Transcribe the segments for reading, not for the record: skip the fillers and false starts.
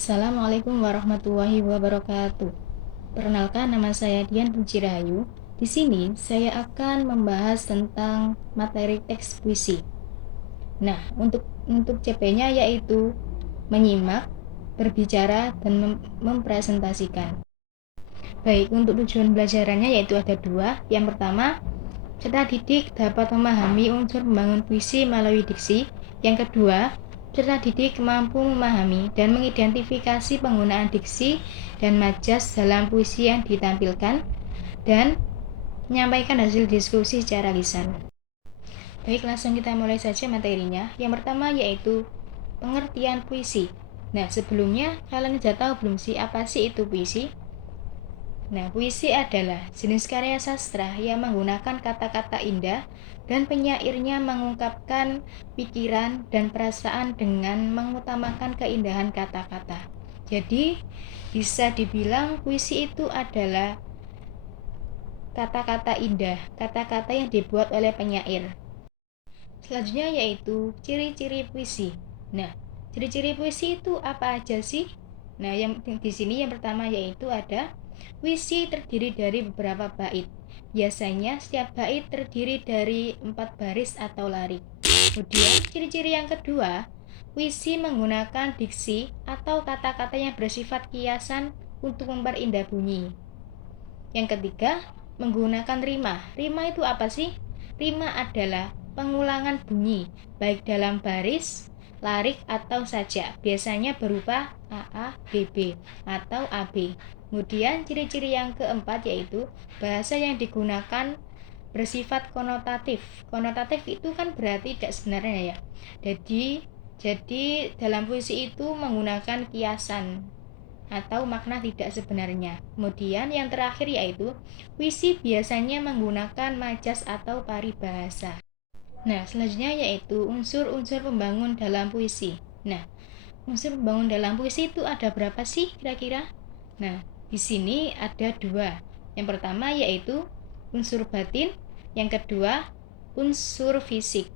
Assalamualaikum warahmatullahi wabarakatuh. Perkenalkan, nama saya Dian Puji Rahayu. Di sini saya akan membahas tentang materi teks puisi. Nah, untuk CP-nya yaitu menyimak, berbicara, dan mempresentasikan. Baik, untuk tujuan belajarannya yaitu ada dua. Yang pertama, peserta didik dapat memahami unsur membangun puisi melalui diksi. Yang kedua, peserta didik mampu memahami dan mengidentifikasi penggunaan diksi dan majas dalam puisi yang ditampilkan dan menyampaikan hasil diskusi secara lisan. Baik, langsung kita mulai saja materinya. Yang pertama yaitu pengertian puisi. Nah, sebelumnya kalian sudah tahu belum sih apa sih itu puisi? Nah, puisi adalah jenis karya sastra yang menggunakan kata-kata indah dan penyairnya mengungkapkan pikiran dan perasaan dengan mengutamakan keindahan kata-kata. Jadi, bisa dibilang puisi itu adalah kata-kata indah, kata-kata yang dibuat oleh penyair. Selanjutnya yaitu ciri-ciri puisi. Nah, ciri-ciri puisi itu apa aja sih? Nah, yang di sini yang pertama yaitu ada puisi terdiri dari beberapa bait. Biasanya setiap bait terdiri dari 4 baris atau larik. Kemudian ciri-ciri yang kedua, puisi menggunakan diksi atau kata-kata yang bersifat kiasan untuk memperindah bunyi. Yang ketiga, menggunakan rima. Rima itu apa sih? Rima adalah pengulangan bunyi, baik dalam baris, larik, atau sajak. Biasanya berupa AA, BB, atau AB. Kemudian ciri-ciri yang keempat yaitu bahasa yang digunakan bersifat konotatif. Konotatif itu kan berarti tidak sebenarnya ya. Jadi dalam puisi itu menggunakan kiasan atau makna tidak sebenarnya. Kemudian yang terakhir yaitu puisi biasanya menggunakan majas atau paribahasa. Nah, selanjutnya yaitu unsur-unsur pembangun dalam puisi. Nah, unsur pembangun dalam puisi itu ada berapa sih kira-kira? Nah, di sini ada dua. Yang pertama yaitu unsur batin, yang kedua unsur fisik.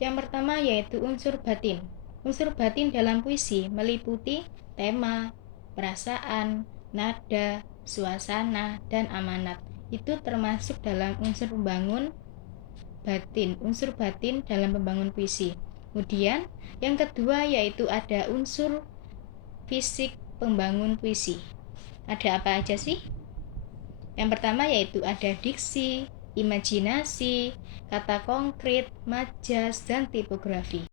Yang pertama yaitu unsur batin. Unsur batin dalam puisi meliputi tema, perasaan, nada, suasana, dan amanat. Itu termasuk dalam unsur pembangun batin, unsur batin dalam pembangun puisi. Kemudian yang kedua yaitu ada unsur fisik pembangun puisi. Ada apa aja sih? Yang pertama yaitu ada diksi, imajinasi, kata konkret, majas, dan tipografi.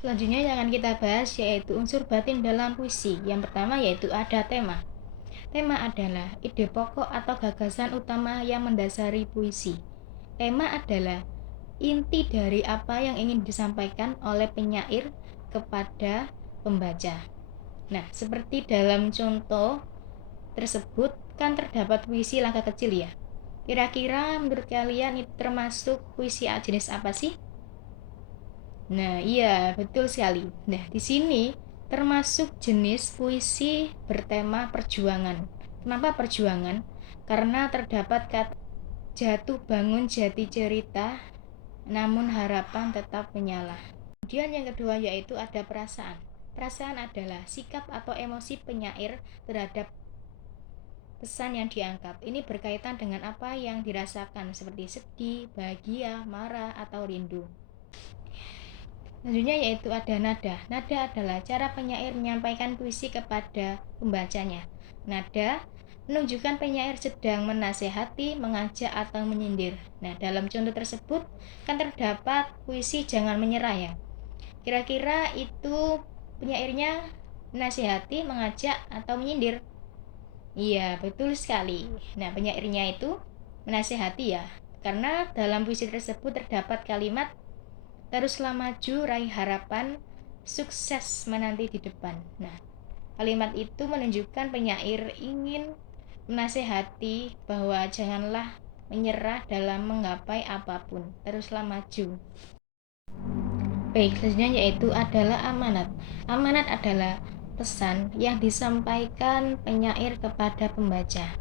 Selanjutnya yang akan kita bahas yaitu unsur batin dalam puisi. Yang pertama yaitu ada tema. Tema adalah ide pokok atau gagasan utama yang mendasari puisi. Tema adalah inti dari apa yang ingin disampaikan oleh penyair kepada pembaca. Nah, seperti dalam contoh tersebut kan terdapat puisi langkah kecil ya. Kira-kira menurut kalian itu termasuk puisi jenis apa sih? Nah, iya, betul sekali. Nah, di sini termasuk jenis puisi bertema perjuangan. Kenapa perjuangan? Karena terdapat kata jatuh bangun jati cerita, namun harapan tetap menyala. Kemudian yang kedua yaitu ada perasaan. Perasaan adalah sikap atau emosi penyair terhadap pesan yang diangkat. Ini berkaitan dengan apa yang dirasakan seperti sedih, bahagia, marah, atau rindu. Selanjutnya yaitu ada nada. Nada adalah cara penyair menyampaikan puisi kepada pembacanya. Nada menunjukkan penyair sedang menasehati, mengajak, atau menyindir. Nah, dalam contoh tersebut kan terdapat puisi Jangan Menyerah ya. Kira-kira itu penyairnya menasehati, mengajak, atau menyindir? Iya, betul sekali. Nah, penyairnya itu menasehati ya. Karena dalam puisi tersebut terdapat kalimat teruslah maju, raih harapan, sukses menanti di depan. Nah, kalimat itu menunjukkan penyair ingin menasehati bahwa janganlah menyerah dalam menggapai apapun, teruslah maju. Baik, selanjutnya yaitu adalah amanat. Amanat adalah pesan yang disampaikan penyair kepada pembaca.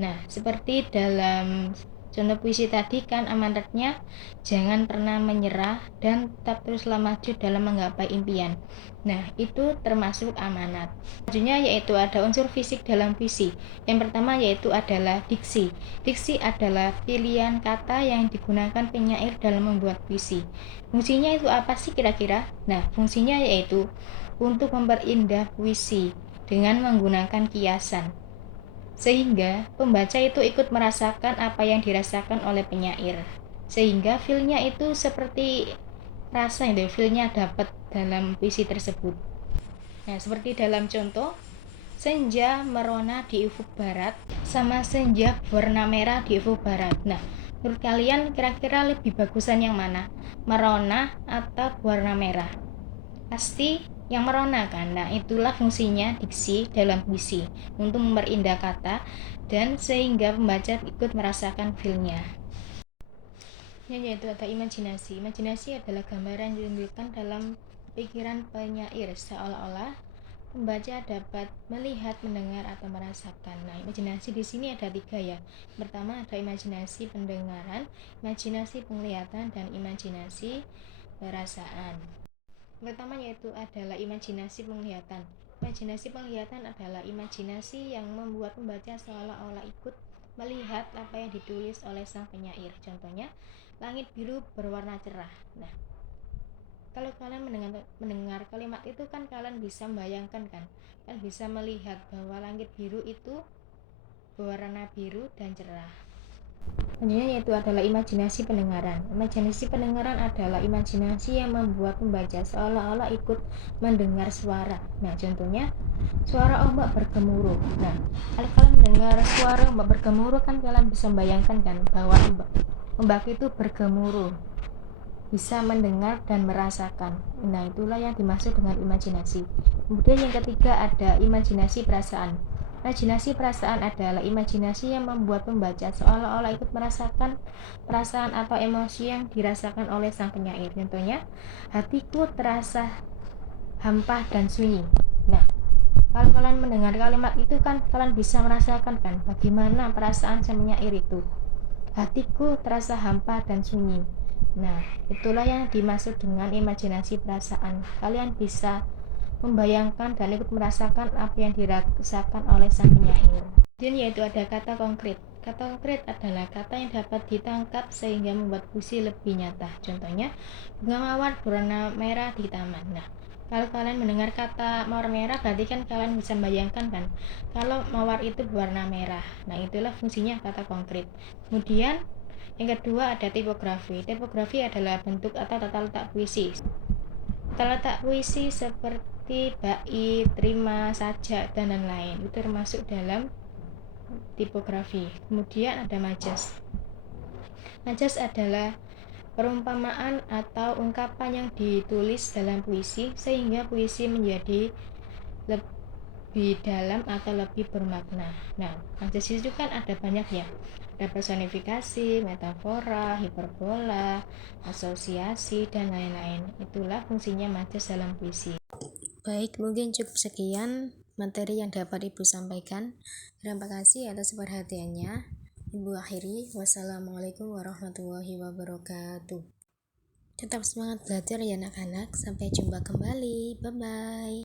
Nah, seperti dalam contoh puisi tadi kan amanatnya jangan pernah menyerah dan tetap teruslah maju dalam menggapai impian. Nah, itu termasuk amanat. Selanjutnya yaitu ada unsur fisik dalam puisi. Yang pertama yaitu adalah diksi. Diksi adalah pilihan kata yang digunakan penyair dalam membuat puisi. Fungsinya itu apa sih kira-kira? Nah, fungsinya yaitu untuk memperindah puisi dengan menggunakan kiasan, sehingga pembaca itu ikut merasakan apa yang dirasakan oleh penyair, sehingga feel-nya itu seperti rasa itu, feel-nya dapat dalam puisi tersebut. Nah, seperti dalam contoh, senja merona di ufuk barat sama senja warna merah di ufuk barat. Nah, menurut kalian kira-kira lebih bagusan yang mana? Merona atau warna merah? Pasti yang merona kan. Nah, itulah fungsinya diksi dalam puisi, untuk memperindah kata dan sehingga pembaca ikut merasakan feel-nya. Yaitu ada imajinasi. Imajinasi adalah gambaran yang ditimbulkan dalam pikiran penyair, seolah-olah pembaca dapat melihat, mendengar, atau merasakan. Nah, imajinasi di sini ada 3 ya. Pertama ada imajinasi pendengaran, imajinasi penglihatan, dan imajinasi perasaan. Pertama yaitu adalah imajinasi penglihatan. Imajinasi penglihatan adalah imajinasi yang membuat pembaca seolah-olah ikut melihat apa yang ditulis oleh sang penyair. Contohnya, langit biru berwarna cerah. Nah, kalau kalian mendengar kalimat itu kan kalian bisa membayangkan kan, bisa melihat bahwa langit biru itu berwarna biru dan cerah. Selanjutnya yaitu adalah imajinasi pendengaran. Imajinasi pendengaran adalah imajinasi yang membuat pembaca seolah-olah ikut mendengar suara. Nah, contohnya suara ombak bergemuruh. Nah, kalau kalian mendengar suara ombak bergemuruh kan kalian bisa membayangkan kan bahwa ombak itu bergemuruh, bisa mendengar dan merasakan. Nah, itulah yang dimaksud dengan imajinasi. Kemudian yang ketiga ada imajinasi perasaan. Imajinasi perasaan adalah imajinasi yang membuat pembaca seolah-olah ikut merasakan perasaan atau emosi yang dirasakan oleh sang penyair. Contohnya, hatiku terasa hampa dan sunyi. Nah, kalau kalian mendengar kalimat itu kan kalian bisa merasakan kan bagaimana perasaan sang penyair itu. Hatiku terasa hampa dan sunyi. Nah, itulah yang dimaksud dengan imajinasi perasaan. Kalian bisa membayangkan dan ikut merasakan apa yang dirasakan oleh sang penyair. Dan yaitu ada kata konkret. Kata konkret adalah kata yang dapat ditangkap sehingga membuat puisi lebih nyata. Contohnya, bunga mawar berwarna merah di taman. Nah, kalau kalian mendengar kata mawar merah, berarti kan kalian bisa membayangkan kan kalau mawar itu berwarna merah. Nah, itulah fungsinya kata konkret. Kemudian yang kedua ada tipografi. Tipografi adalah bentuk atau tata letak puisi. Tata letak puisi seperti bait, rima, sajak, dan lain-lain itu termasuk dalam tipografi. Kemudian ada majas. Majas adalah perumpamaan atau ungkapan yang ditulis dalam puisi sehingga puisi menjadi lebih dalam atau lebih bermakna. Nah, majas itu kan ada banyak ya. Ada personifikasi, metafora, hiperbola, asosiasi, dan lain-lain. Itulah fungsinya majas dalam puisi. Baik, mungkin cukup sekian materi yang dapat Ibu sampaikan. Terima kasih atas perhatiannya. Ibu akhiri, wassalamualaikum warahmatullahi wabarakatuh. Tetap semangat belajar ya anak-anak. Sampai jumpa kembali. Bye-bye.